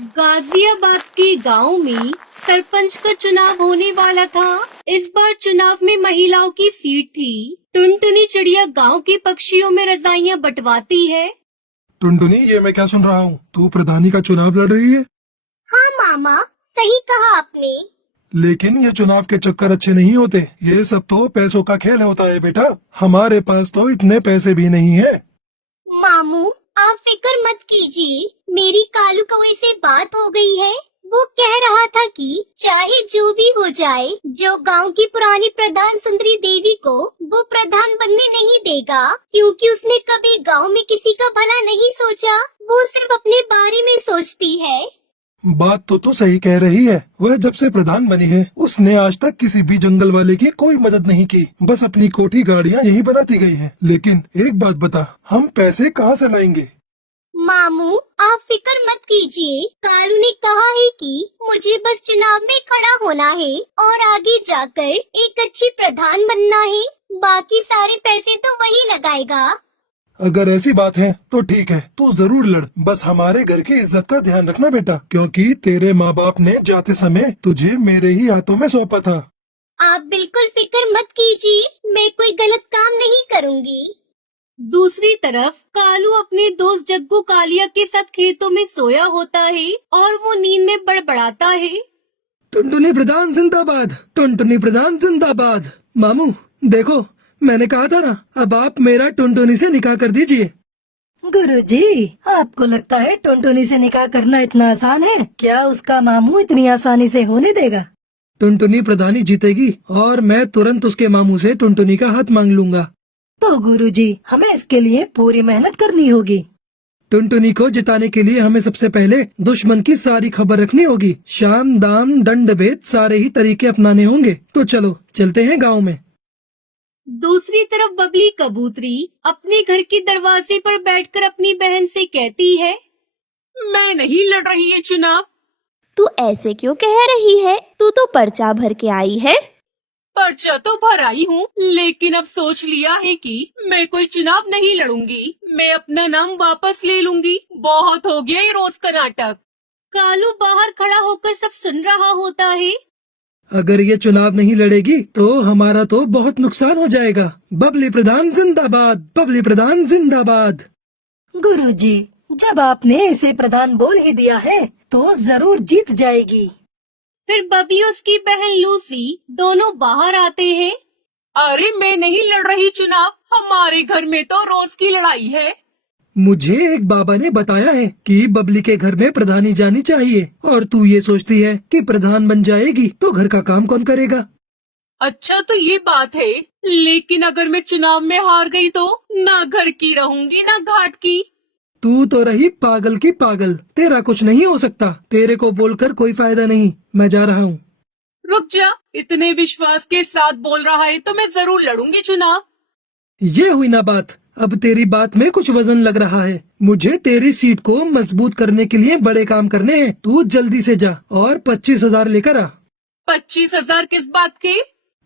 गाजियाबाद के गांव में सरपंच का चुनाव होने वाला था। इस बार चुनाव में महिलाओं की सीट थी। टुनटुनी चिड़िया गांव के पक्षियों में रजाइयां बंटवाती है। टुनटुनी, ये मैं क्या सुन रहा हूँ? तू प्रधानी का चुनाव लड़ रही है? हाँ मामा, सही कहा आपने। लेकिन ये चुनाव के चक्कर अच्छे नहीं होते। ये सब तो पैसों का खेल होता है बेटा। हमारे पास तो इतने पैसे भी नहीं है। मामू, आप फिक्र मत कीजिए, मेरी कालू कौवे से बात हो गई है। वो कह रहा था कि चाहे जो भी हो जाए, जो गांव की पुरानी प्रधान सुंदरी देवी को वो प्रधान बनने नहीं देगा, क्योंकि उसने कभी गांव में किसी का भला नहीं सोचा। वो सिर्फ अपने बारे में सोचती है। बात तो तू सही कह रही है। वह जब से प्रधान बनी है, उसने आज तक किसी भी जंगल वाले की कोई मदद नहीं की। बस अपनी कोठी गाड़ियाँ यही बनाती गई है। लेकिन एक बात बता, हम पैसे कहाँ से लाएंगे? मामू, आप फिक्र मत कीजिए। कालू ने कहा है कि मुझे बस चुनाव में खड़ा होना है और आगे जाकर एक अच्छी प्रधान बनना है। बाकी सारे पैसे तो वही लगाएगा। अगर ऐसी बात है तो ठीक है, तू जरूर लड़। बस हमारे घर की इज्जत का ध्यान रखना बेटा, क्योंकि तेरे माँ बाप ने जाते समय तुझे मेरे ही हाथों में सौंपा था। आप बिल्कुल फिक्र मत कीजिए, मैं कोई गलत काम नहीं करूँगी। दूसरी तरफ कालू अपने दोस्त जग्गू कालिया के साथ खेतों में सोया होता है और वो नींद में बड़बड़ाता है। टुनटुनी प्रधान जिंदाबाद, टुनटुनी प्रधान जिंदाबाद। मामू देखो, मैंने कहा था ना, अब आप मेरा टुनटुनी से निकाह कर दीजिए। गुरुजी, आपको लगता है टुनटुनी से निकाह करना इतना आसान है? क्या उसका मामू इतनी आसानी से होने देगा? टुनटुनी प्रधानी जीतेगी और मैं तुरंत उसके मामू से टुनटुनी का हाथ मांग लूंगा। तो गुरुजी, हमें इसके लिए पूरी मेहनत करनी होगी। टुनटुनी को जिताने के लिए हमें सबसे पहले दुश्मन की सारी खबर रखनी होगी। शाम दाम दंड भेद सारे ही तरीके अपनाने होंगे। तो चलो चलते हैं गाँव में। दूसरी तरफ बबली कबूतरी अपने घर के दरवाजे पर बैठकर अपनी बहन से कहती है, मैं नहीं लड़ रही है चुनाव। तू ऐसे क्यों कह रही है? तू तो पर्चा भर के आई है। पर्चा तो भर आई हूँ, लेकिन अब सोच लिया है कि मैं कोई चुनाव नहीं लड़ूंगी। मैं अपना नाम वापस ले लूंगी। बहुत हो गया ये रोज का नाटक। कालू बाहर खड़ा होकर सब सुन रहा होता है। अगर ये चुनाव नहीं लड़ेगी तो हमारा तो बहुत नुकसान हो जाएगा। बबली प्रधान जिंदाबाद, बबली प्रधान जिंदाबाद। गुरुजी, जब आपने इसे प्रधान बोल ही दिया है तो जरूर जीत जाएगी। फिर बबली उसकी बहन लूसी दोनों बाहर आते हैं। अरे मैं नहीं लड़ रही चुनाव, हमारे घर में तो रोज की लड़ाई है। मुझे एक बाबा ने बताया है कि बबली के घर में प्रधानी जानी चाहिए, और तू ये सोचती है कि प्रधान बन जाएगी तो घर का काम कौन करेगा? अच्छा तो ये बात है, लेकिन अगर मैं चुनाव में हार गई तो ना घर की रहूंगी ना घाट की। तू तो रही पागल की पागल, तेरा कुछ नहीं हो सकता। तेरे को बोलकर कोई फायदा नहीं, मैं जा रहा हूँ। रुक जा, इतने विश्वास के साथ बोल रहा है तो मैं जरूर लड़ूंगी चुनाव। ये हुई ना बात। अब तेरी बात में कुछ वजन लग रहा है। मुझे तेरी सीट को मजबूत करने के लिए बड़े काम करने हैं। तू जल्दी से जा और 25,000 लेकर आ। 25,000 किस बात के?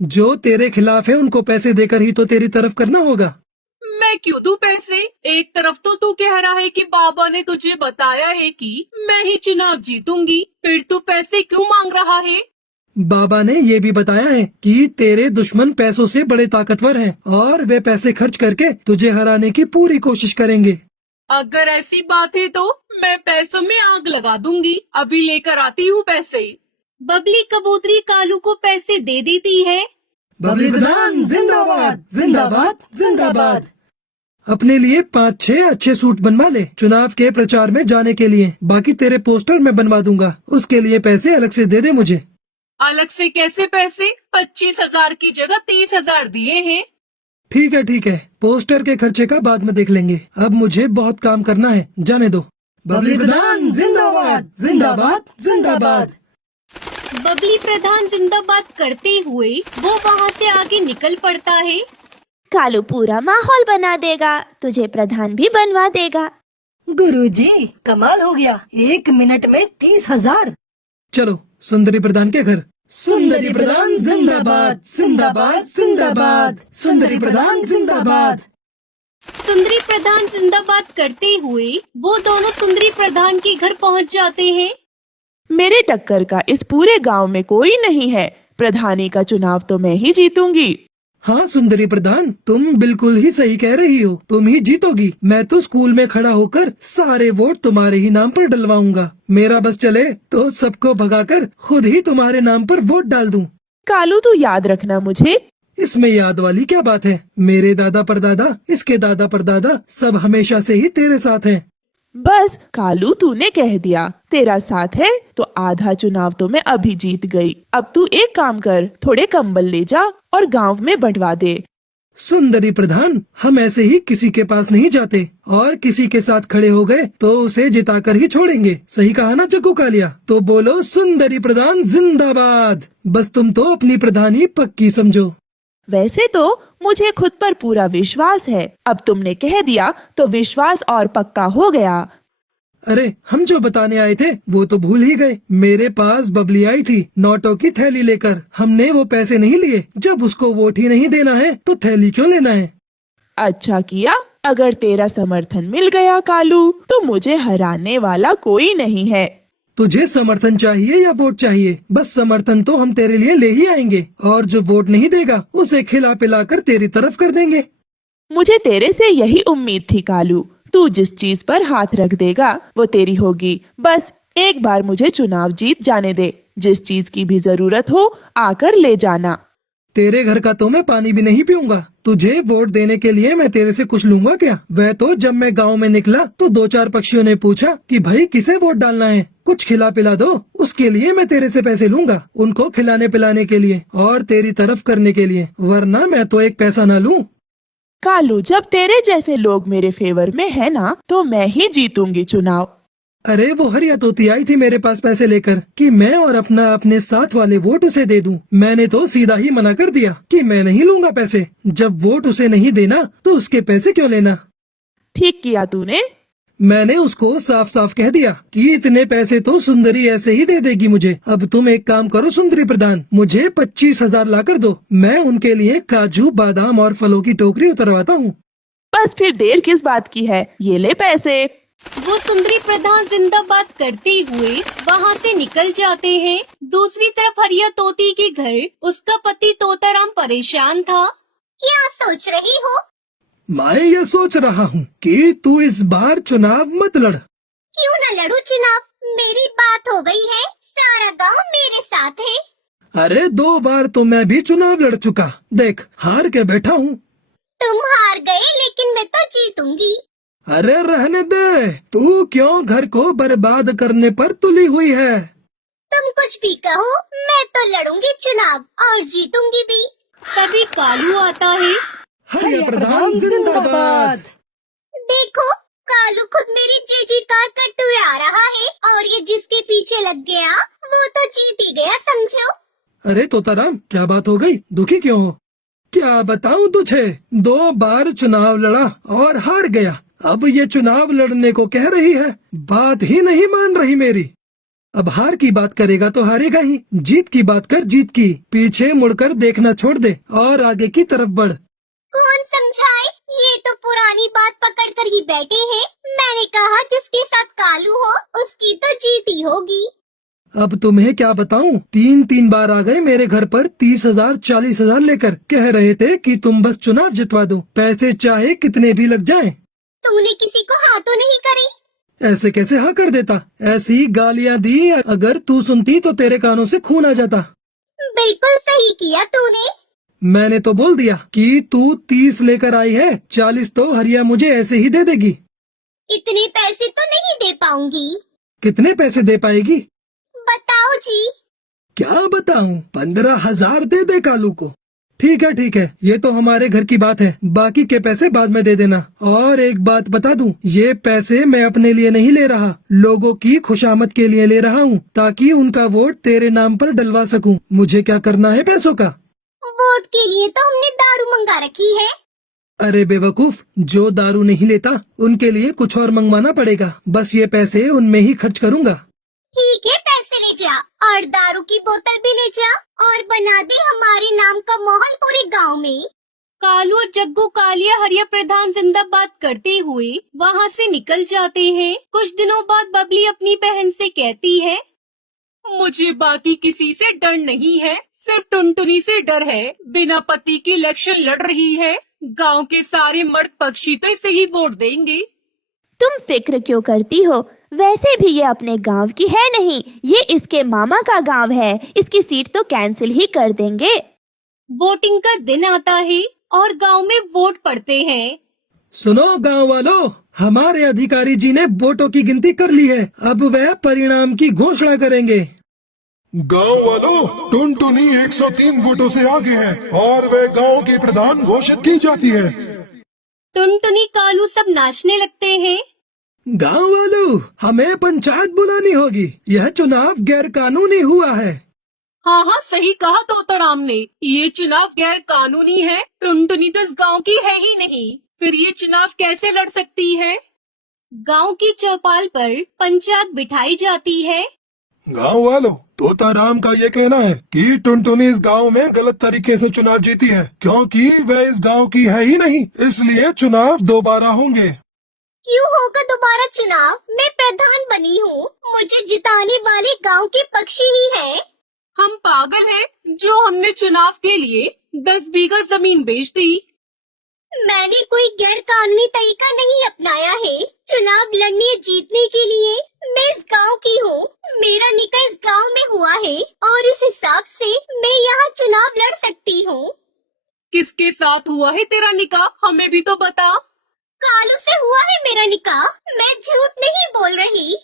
जो तेरे खिलाफ है उनको पैसे देकर ही तो तेरी तरफ करना होगा। मैं क्यों दूं पैसे? एक तरफ तो तू कह रहा है कि बाबा ने तुझे बताया है कि मैं ही चुनाव जीतूंगी, फिर तू पैसे क्यों मांग रहा है? बाबा ने ये भी बताया है कि तेरे दुश्मन पैसों से बड़े ताकतवर हैं और वे पैसे खर्च करके तुझे हराने की पूरी कोशिश करेंगे। अगर ऐसी बात है तो मैं पैसों में आग लगा दूंगी। अभी लेकर आती हूँ पैसे। बबली कबूतरी कालू को पैसे दे देती है। बबली प्रधान जिंदाबाद, जिंदाबाद, जिंदाबाद। अपने लिए 5-6 अच्छे सूट बनवा ले चुनाव के प्रचार में जाने के लिए। बाकी तेरे पोस्टर मैं बनवा दूंगा, उसके लिए पैसे अलग से दे दे मुझे। अलग से कैसे पैसे? 25,000 की जगह 30,000 दिए हैं। ठीक है ठीक है, पोस्टर के खर्चे का बाद में देख लेंगे। अब मुझे बहुत काम करना है, जाने दो। बबली प्रधान जिंदाबाद, जिंदाबाद, जिंदाबाद। बबली प्रधान जिंदाबाद करते हुए वो वहाँ से आगे निकल पड़ता है। कालू पूरा माहौल बना देगा, तुझे प्रधान भी बनवा देगा। गुरुजी, कमाल हो गया। 1 मिनट में 30,000। चलो सुंदरी प्रधान के घर। सुंदरी प्रधान जिंदाबाद, जिंदाबाद, जिंदाबाद। सुंदरी प्रधान जिंदाबाद। सुंदरी प्रधान जिंदाबाद करते हुए वो दोनों सुंदरी प्रधान के घर पहुंच जाते हैं। मेरे टक्कर का इस पूरे गांव में कोई नहीं है। प्रधानी का चुनाव तो मैं ही जीतूंगी। हाँ सुंदरी प्रधान, तुम बिल्कुल ही सही कह रही हो, तुम ही जीतोगी। मैं तो स्कूल में खड़ा होकर सारे वोट तुम्हारे ही नाम पर डलवाऊंगा। मेरा बस चले तो सबको भगाकर खुद ही तुम्हारे नाम पर वोट डाल दूं। कालू तू याद रखना मुझे। इसमें याद वाली क्या बात है? मेरे दादा परदादा, इसके दादा परदादा सब हमेशा से ही तेरे साथ हैं। बस कालू तूने कह दिया तेरा साथ है तो आधा चुनाव तो मैं अभी जीत गई। अब तू एक काम कर, थोड़े कंबल ले जा और गांव में बंटवा दे। सुंदरी प्रधान, हम ऐसे ही किसी के पास नहीं जाते और किसी के साथ खड़े हो गए तो उसे जिताकर ही छोड़ेंगे। सही कहा ना चक्कू कालिया? तो बोलो सुंदरी प्रधान जिंदाबाद। बस तुम तो अपनी प्रधानी पक्की समझो। वैसे तो मुझे खुद पर पूरा विश्वास है, अब तुमने कह दिया तो विश्वास और पक्का हो गया। अरे हम जो बताने आए थे वो तो भूल ही गए। मेरे पास बबली आई थी नोटों की थैली लेकर। हमने वो पैसे नहीं लिए। जब उसको वोट ही नहीं देना है तो थैली क्यों लेना है? अच्छा किया। अगर तेरा समर्थन मिल गया कालू तो मुझे हराने वाला कोई नहीं है। तुझे समर्थन चाहिए या वोट चाहिए? बस समर्थन तो हम तेरे लिए ले ही आएंगे और जो वोट नहीं देगा उसे खिला पिला कर तेरी तरफ कर देंगे। मुझे तेरे से यही उम्मीद थी कालू। तू जिस चीज पर हाथ रख देगा वो तेरी होगी। बस एक बार मुझे चुनाव जीत जाने दे। जिस चीज की भी जरूरत हो आकर ले जाना। तेरे घर का तो मैं पानी भी नहीं पीऊंगा। तुझे वोट देने के लिए मैं तेरे से कुछ लूंगा क्या? वह तो जब मैं गांव में निकला तो 2-4 पक्षियों ने पूछा कि भाई किसे वोट डालना है, कुछ खिला पिला दो। उसके लिए मैं तेरे से पैसे लूंगा, उनको खिलाने पिलाने के लिए और तेरी तरफ करने के लिए, वरना मैं तो एक पैसा न लूं। कालू जब तेरे जैसे लोग मेरे फेवर में है ना तो मैं ही जीतूंगी चुनाव। अरे वो हरिया तोती आई थी मेरे पास पैसे लेकर कि मैं और अपने साथ वाले वोट उसे दे दूं। मैंने तो सीधा ही मना कर दिया कि मैं नहीं लूंगा पैसे। जब वोट उसे नहीं देना तो उसके पैसे क्यों लेना? ठीक किया तूने। मैंने उसको साफ साफ कह दिया कि इतने पैसे तो सुंदरी ऐसे ही दे देगी मुझे। अब तुम एक काम करो सुंदरी प्रधान, मुझे 25,000 ला कर दो। मैं उनके लिए काजू बादाम और फलों की टोकरी उतरवाता हूँ। बस फिर देर किस बात की है, ये ले पैसे। वो सुंदरी प्रधान जिंदाबाद करते हुए वहाँ से निकल जाते हैं। दूसरी तरफ हरिया तोती के घर उसका पति तोताराम परेशान था। क्या सोच रही हो? मैं ये सोच रहा हूँ कि तू इस बार चुनाव मत लड़। क्यों न लड़ू चुनाव? मेरी बात हो गई है, सारा गांव मेरे साथ है। अरे 2 बार तो मैं भी चुनाव लड़ चुका, देख हार के बैठा हूँ। तुम हार गए लेकिन मैं तो जीतूंगी। अरे रहने दे, तू क्यों घर को बर्बाद करने पर तुली हुई है? तुम कुछ भी कहो, मैं तो लड़ूंगी चुनाव और जीतूंगी भी। तभी कालू आता है। हरिया प्रधान जिंदाबाद। देखो कालू खुद मेरी जीजी कार करते हुए आ रहा है और ये जिसके पीछे लग गया वो तो जीत ही गया समझो। अरे तोताराम क्या बात हो गई? दुखी क्यों हो? क्या बताऊं तुझे, 2 बार चुनाव लड़ा और हार गया। अब ये चुनाव लड़ने को कह रही है, बात ही नहीं मान रही मेरी। अब हार की बात करेगा तो हारेगा ही, जीत की बात कर जीत की। पीछे मुड़कर देखना छोड़ दे और आगे की तरफ बढ़। कौन समझाए? ये तो पुरानी बात पकड़ कर ही बैठे हैं। मैंने कहा जिसके साथ कालू हो उसकी तो जीत ही होगी। अब तुम्हें क्या बताऊं, 3 बार आ गए मेरे घर पर 30,000 40,000 लेकर। कह रहे थे कि तुम बस चुनाव जितवा दो, पैसे चाहे कितने भी लग जाएं। तूने किसी को हाँ तो नहीं करे? ऐसे कैसे हाँ कर देता? ऐसी गालियाँ दी, अगर तू सुनती तो तेरे कानों से खून आ जाता। बिल्कुल सही किया तूने। मैंने तो बोल दिया कि तू 30 लेकर आई है, 40 तो हरिया मुझे ऐसे ही दे देगी। इतने पैसे तो नहीं दे पाऊंगी। कितने पैसे दे पाएगी? बताओ जी। क्या बताऊं? 15,000 दे दे कालू को। ठीक है, ये तो हमारे घर की बात है, बाकी के पैसे बाद में दे देना। और एक बात बता दूं, ये पैसे मैं अपने लिए नहीं ले रहा, लोगों की खुशामद के लिए ले रहा हूँ, ताकि उनका वोट तेरे नाम पर डलवा सकूं। मुझे क्या करना है पैसों का? वोट के लिए तो हमने दारू मंगा रखी है। अरे बेवकूफ, जो दारू नहीं लेता उनके लिए कुछ और मंगवाना पड़ेगा। बस ये पैसे उनमें ही खर्च करूँगा। ठीक है, पैसे ले जा और दारू की बोतल भी ले जा और बना दे हमारे नाम का माहौल पूरे गांव में। कालू और जग्गू कालिया हरिया प्रधान जिंदाबाद करते हुए वहाँ से निकल जाते हैं। कुछ दिनों बाद बबली अपनी बहन से कहती है, मुझे बाकी किसी से डर नहीं है, सिर्फ टुनटुनी से डर है। बिना पति की इलेक्शन लड़ रही है। गांव के सारे मर्द पक्षी तो इसे ही वोट देंगे। तुम फिक्र क्यों करती हो? वैसे भी ये अपने गांव की है नहीं, ये इसके मामा का गांव है। इसकी सीट तो कैंसिल ही कर देंगे। वोटिंग का दिन आता है और गांव में वोट पड़ते हैं। सुनो गांव वालों, हमारे अधिकारी जी ने वोटों की गिनती कर ली है। अब वह परिणाम की घोषणा करेंगे। गांव वालों, टुनटुनी 103 वोटों से आगे है और वह गांव की प्रधान घोषित की जाती है। टुनटुनी कालू सब नाचने लगते हैं। गांव वालों, हमें पंचायत बुलानी होगी। यह चुनाव गैर कानूनी हुआ है। हाँ हाँ, सही कहा तोताराम ने। ये चुनाव गैर कानूनी है। टुनटुनी तो इस गांव की है ही नहीं, फिर ये चुनाव कैसे लड़ सकती है? गांव की चौपाल पर पंचायत बिठाई जाती है। गांव वालों, तोताराम का ये कहना है कि टुनटुनी इस गांव में गलत तरीके से चुनाव जीती है, क्योंकि वह इस गांव की है ही नहीं, इसलिए चुनाव दोबारा होंगे। क्यों होगा दोबारा चुनाव? मैं प्रधान बनी हूँ, मुझे जिताने वाले गांव के पक्षी ही हैं। हम पागल हैं जो हमने चुनाव के लिए 10 बीघा जमीन बेच दी। मैंने कोई गैर कानूनी तरीका नहीं अपनाया है। चुनाव लड़ने जीतने के लिए मैं इस गांव की हूँ। मेरा निकाह इस गांव में हुआ है और इस हिसाब से मैं यहाँ चुनाव लड़ सकती हूँ। किसके साथ हुआ है तेरा निकाह? हमें भी तो बता। कालू से हुआ है मेरा निकाह, मैं झूठ नहीं बोल रही।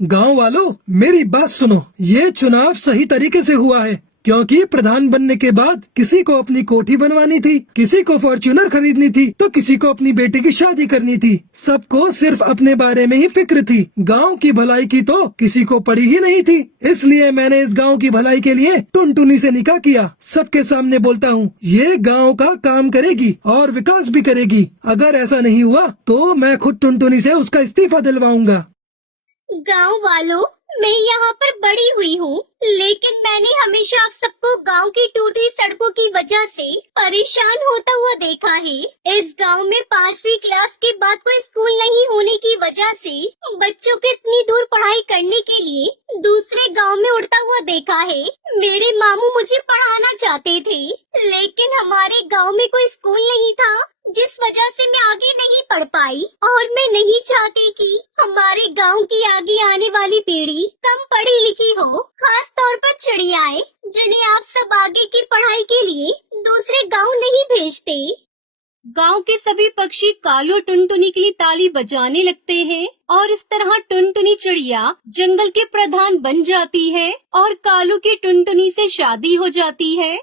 गांव वालों, मेरी बात सुनो। ये चुनाव सही तरीके से हुआ है, क्योंकि प्रधान बनने के बाद किसी को अपनी कोठी बनवानी थी, किसी को फॉर्च्यूनर खरीदनी थी, तो किसी को अपनी बेटी की शादी करनी थी। सबको सिर्फ अपने बारे में ही फिक्र थी। गांव की भलाई की तो किसी को पड़ी ही नहीं थी। इसलिए मैंने इस गांव की भलाई के लिए टुनटुनी से निकाह किया। सबके सामने बोलता हूँ, ये गांव का काम करेगी और विकास भी करेगी। अगर ऐसा नहीं हुआ तो मैं खुद टुनटुनी से उसका इस्तीफा दिलवाऊंगा। गांव वालों, मैं यहाँ पर बड़ी हुई हूँ, लेकिन मैंने हमेशा आप सबको गांव की टूटी सड़कों की वजह से परेशान होता हुआ देखा है। इस गांव में 5वीं क्लास के बाद कोई स्कूल नहीं होने की वजह से बच्चों को इतनी दूर पढ़ाई करने के लिए दूसरे गांव में उड़ता हुआ देखा है। मेरे मामू मुझे पढ़ाना चाहते थे, लेकिन हमारे गाँव में कोई स्कूल नहीं था, जिस वजह से मैं आगे नहीं पढ़ पाई। और मैं नहीं चाहती कि हमारे गांव की आगे आने वाली पीढ़ी कम पढ़ी लिखी हो, खास तौर पर चिड़ियाएं, जिन्हें आप सब आगे की पढ़ाई के लिए दूसरे गांव नहीं भेजते। गांव के सभी पक्षी कालू और टुनटुनी के लिए ताली बजाने लगते हैं और इस तरह टुनटुनी चिड़िया जंगल के प्रधान बन जाती है और कालू की टुनटुनी से शादी हो जाती है।